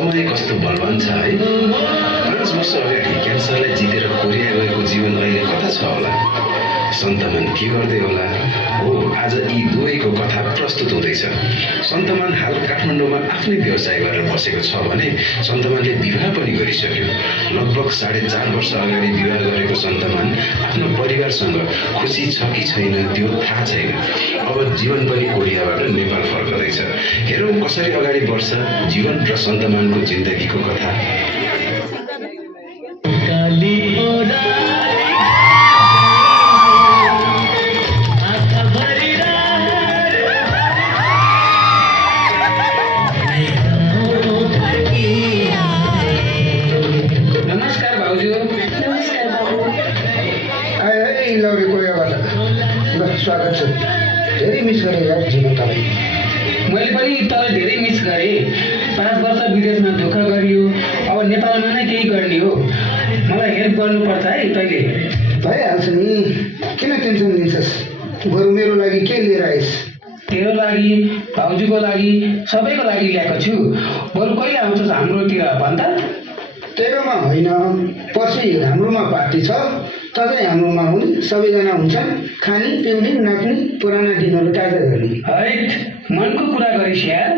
समय कस्तो बलवान छ है। 5 वर्ष अगाडि क्यान्सरलाई जितेर कोरिया गएको जीवन अहिले कता छ होला, सन्तमान के गर्दै होला हो। आज यी दुवैको कथा प्रस्तुत हुँदैछ। सन्तमान हाल काठमाडौँमा आफ्नै व्यवसाय गरेर बसेको छ भने सन्तमानले विवाह पनि गरिसक्यो। लगभग 4.5 वर्ष अगाडि विवाह गरेको सन्तमान आफ्नो परिवारसँग खुसी छ कि छैन त्यो थाहा छैन। अब जीवन पनि कोरियाबाट नेपाल फर्कदैछ। हेरौँ कसरी अगाडि बढ्छ जीवन र सन्तमानको जिन्दगीको कथा। स्वागत छ। धेरै मिस गरेँ यार जीवन तपाईँ। मैले पनि तपाईँ धेरै मिस गरेँ। 5 वर्ष विदेशमा धोका गरियो, अब नेपालमा नै केही गर्ने हो। मलाई हेल्प गर्नुपर्छ है तैँले। भइहाल्छ नि, किन टेन्सन लिन्छस्? बरु मेरो लागि के लिएर आइस्? तेरो लागि, भाउजूको लागि, सबैको लागि ल्याएको छु। बरु कहिले आउँछस् हाम्रोतिर भन् त? तेरोमा होइन, पर्सि हाम्रोमा पार्टी छ। तपाईँ हाम्रोमा हुन्, सबैजना हुन्छन्। खाने पिउने नाच्ने पुराना दिनहरू ताजा गर्ने। हैट, मनको कुरा गरिस् यार।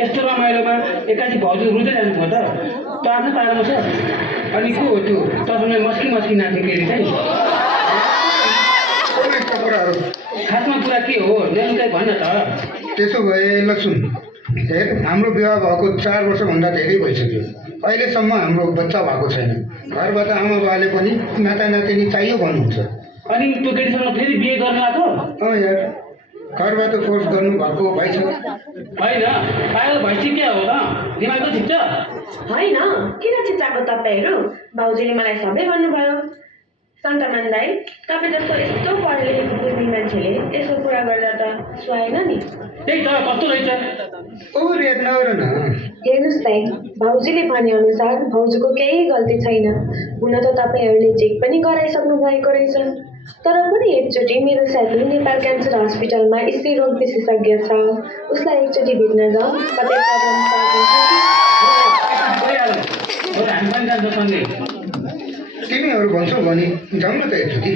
यस्तो रमाइलोमा एकासी भाउजू रुँदै जानुभयो त आफ्नो पारामा छ। अनि को हो त्यो तपाईँले मस्की नाच्ने केटी चाहिँ? खासमा कुरा के हो ल्याउनु भन्न त। त्यसो भए ल सुन, हेर हाम्रो विवाह भएको 4 वर्षभन्दा धेरै भइसक्यो। अहिलेसम्म हाम्रो बच्चा भएको छैन। घरबाट आमा बाबाले पनि नाता नातिनी चाहियो भन्नुहुन्छ। अनि त्यो केटीसँग फेरि बिहे गर्न लाग्यो? यार, घरबाट फोर्स गर्नु भएको भएछ। होइन, पागल भएपछि के हो त? दिमाग त ठिक छ होइन? किन चिच्चाएको तपाईँहरू? भाउजूले मलाई सबै भन्नुभयो। सन्तमान दाइ, तपाईँ जस्तो यस्तो पढे लेखेको बुझ्ने मान्छेले यसो कुरा गर्दा त सुहाएन नि। त्यही त, कस्तो रहेछ? हेर्नुहोस् दाइ, भाउजूले भनेअनुसार भाउजूको केही गल्ती छैन। हुन त तपाईँहरूले चेक पनि गराइसक्नु भएको रहेछ। तर पनि एकचोटि मेरो साथी नेपाल क्यान्सर हस्पिटलमा स्त्री रोग विशेषज्ञ छ, उसलाई एकचोटि भेट्न जाउँ। कतै तिमीहरू भन्छौ भने जाउँ न त एकचोटि।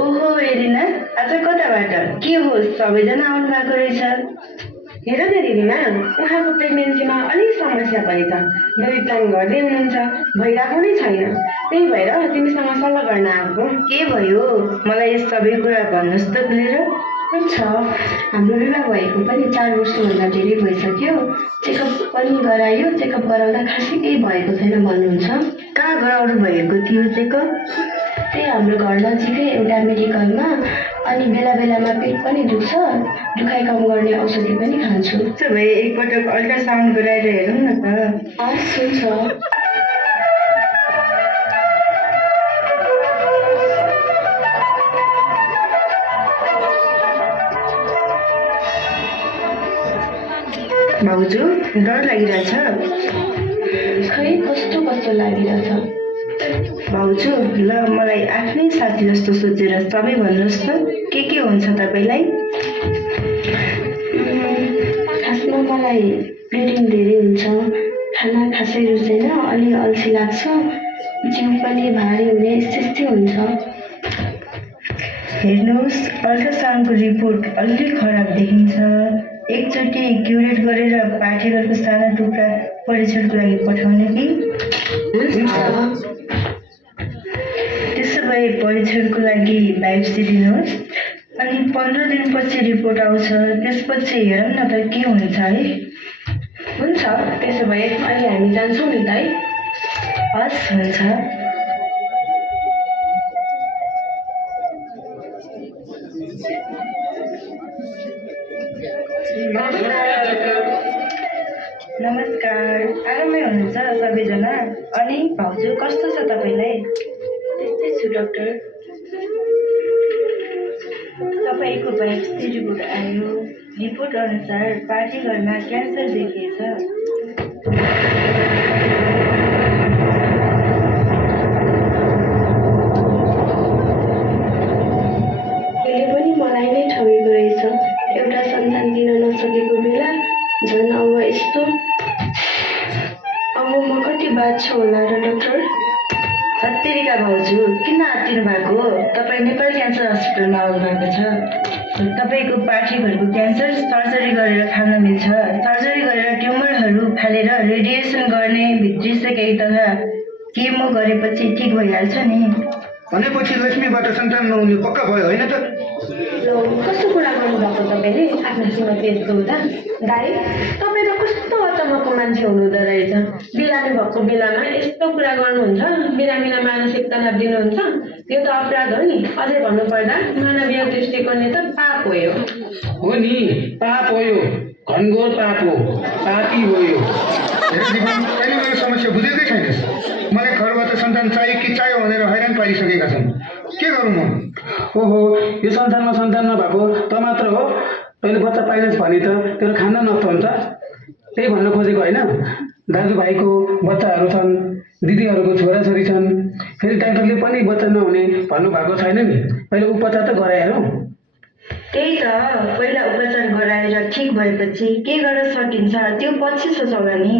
ओहो एलिना, आज कताबाट के हो सबैजना आउनु भएको रहेछ? हेर न दिदीमा, उहाँको प्रेग्नेन्सीमा अलिक समस्या परेछ। बेबी प्लान गर्दै हुनुहुन्छ, भइरहेको नै छैन। त्यही भएर तिमीसँग सल्लाह गर्न आएको। के भयो? मलाई सबै कुरा भन्नुहोस् त खुलेर। हुन्छ, हाम्रो विवाह भएको पनि 4 वर्षभन्दा धेरै भइसक्यो। चेकअप पनि गरायो, चेकअप गराउँदा खासै केही भएको छैन भन्नुहुन्छ। कहाँ गराउनु भएको थियो चेकअप? त्यही हाम्रो घर नजिकै एउटा मेडिकलमा। अनि बेला बेलामा पेट पनि दुख्छ, दुखाइ कम गर्ने औषधि पनि खान्छु। त्यसो भए एकपटक अल्ट्रासाउन्ड गराएर हेरौँ न त। हस्, हुन्छ। भाउजू, डर लागिरहेछ? खै कस्तो कस्तो लागिरहेछ। भाउजू, ल मलाई आफ्नै साथी जस्तो सोचेर सबै भन्नुहोस् त, के हुन्छ तपाईँलाई? खासमा मलाई ब्लिडिङ धेरै हुन्छ, खाना खासै रुच्दैन, अलि अल्छी लाग्छ, जिउ पनि भारी हुने स्थिति हुन्छ। हेर्नुहोस्, अल्ट्रासाउन्डको रिपोर्ट अलि खराब देखिन्छ। एकचोटि क्युरेट गरेर पाठेघरको साना टुक्रा परीक्षणको लागि पठाउने कि? त्यसो भए परीक्षणको लागि बायोप्सी दिनुहोस्। अनि 15 दिनपछि रिपोर्ट आउँछ, त्यसपछि हेरौँ न त के हुन्छ है। हुन्छ, त्यसो भए अहिले हामी जान्छौँ नि त है। हस्, हुन्छ। नमस्कार, आरामै हुनुहुन्छ सबैजना? अनि भाउजू कस्तो छ तपाईँलाई? त्यस्तै छु डाक्टर। तपाईँको बायोप्सी रिपोर्ट आयो। रिपोर्ट अनुसार पाठेघरमा क्यान्सर देखिएछ। यसले पनि मलाई नै ठगेको रहेछ। एउटा सन्तान दिन नसकेको बेला झन् अब यस्तो। अब म कति बाँच्छु होला र डाक्टर? हत्तेरीका भाउजू, किन आत्तिनु भएको? तपाईँ नेपाल क्यान्सर हस्पिटलमा आउनु भएको छ। तपाईँको पाठेघरको क्यान्सर सर्जरी गरेर खान मिल्छ। सर्जरी गरेर ट्युमरहरू फालेर रेडिएसन गर्ने, भित्री सेकाइ तथा केमो गरेपछि ठिक भइहाल्छ नि। भनेपछि लक्ष्मीबाट सन्तान नहुने पक्का भयो होइन त? कस्तो कुरा गर्नुभएको तपाईँले आफ्ना श्रीमती यस्तो हुँदा? दाइ, तपाईँ त कस्तो अचम्मको मान्छे हुनुहुँदो रहेछ। बिरामी भएको बेलामा यस्तो कुरा गर्नुहुन्छ, बिरामीलाई मानसिक तनाव दिनुहुन्छ। यो त अपराध हो नि। अझै भन्नुपर्दा मानवीय दृष्टिकोणले त पाप हो नि, पाप हो यो, घनघोर पाप हो, पापी हो यो। हेर जीवन, तैँले मेरो समस्या बुझेकै छैनस्। मलाई घरबाट सन्तान चाहियो कि चाहियो भनेर हैरान पारिसकेका छन्। के गरौँ म? ओहो, यो संसारमा सन्तान नभएको त मात्र हो। तैँले बच्चा पाइनस् भने त तेरो खाना नष्ट हुन्छ। त्यही भन्न खोजेको होइन? दाजुभाइको बच्चाहरू छन्, दिदीहरूको छोराछोरी छन्, फेरि डाक्टरले पनि बच्चा नहुने भन्नुभएको छैन नि। पहिला उपचार त गराइहेरौँ। त्यही त, पहिला उपचार गराएर ठिक भएपछि के गर्न सकिन्छ त्यो पछि सोचौँला नि।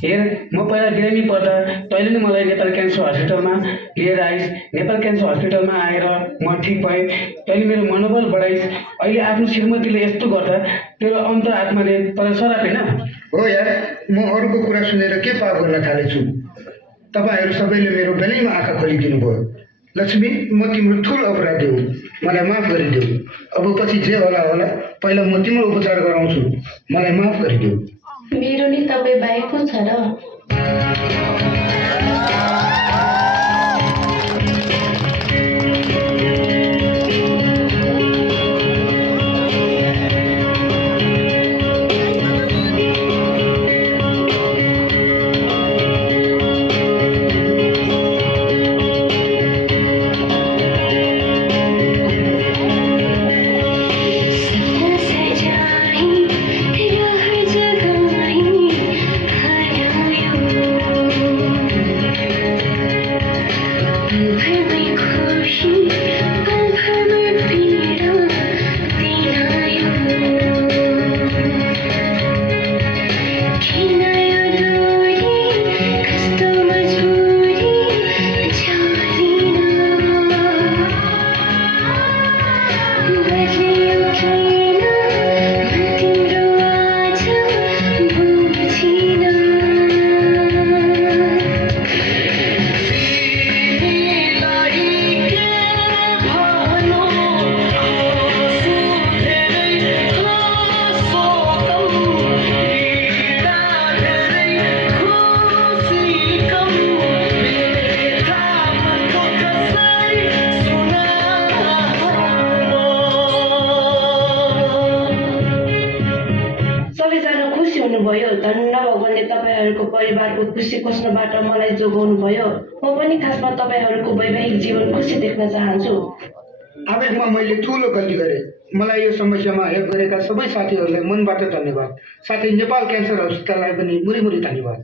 हेर, म पहिला बिरामी पर्दा तैँले नै मलाई नेपाल क्यान्सर हस्पिटलमा लिएर आइस्। नेपाल क्यान्सर हस्पिटलमा आएर म ठिक भएँ। तैँले मेरो मनोबल बढाइस्। अहिले आफ्नो श्रीमतीले यस्तो गर्दा तेरो अन्तर आत्माले तँलाई सरापेन? हो यार, म अरूको कुरा सुनेर के पाप गर्न थालेछु? तपाईँहरू सबैले मेरो बेलैमा आँखा खोलिदिनु भयो। लक्ष्मी, म तिम्रो ठुलो अपराधी हो, मलाई माफ गरिदेऊ। अब पछि जे होला होला, पहिला म तिम्रो उपचार गराउँछु, मलाई माफ गरिदेऊ। मेरो नि तपाईँ बाहेक को छ र? परिवारको खुसी खोज्नबाट मलाई जोगाउनु भयो। म पनि खासमा तपाईँहरूको वैवाहिक जीवन खुसी देख्न चाहन्छु। आवेगमा मैले ठुलो गल्ती गरेँ। मलाई यो समस्यामा हेल्प गरेका सबै साथीहरूलाई मनबाट धन्यवाद। साथै नेपाल क्यान्सर हस्पिटललाई पनि मुरी धन्यवाद।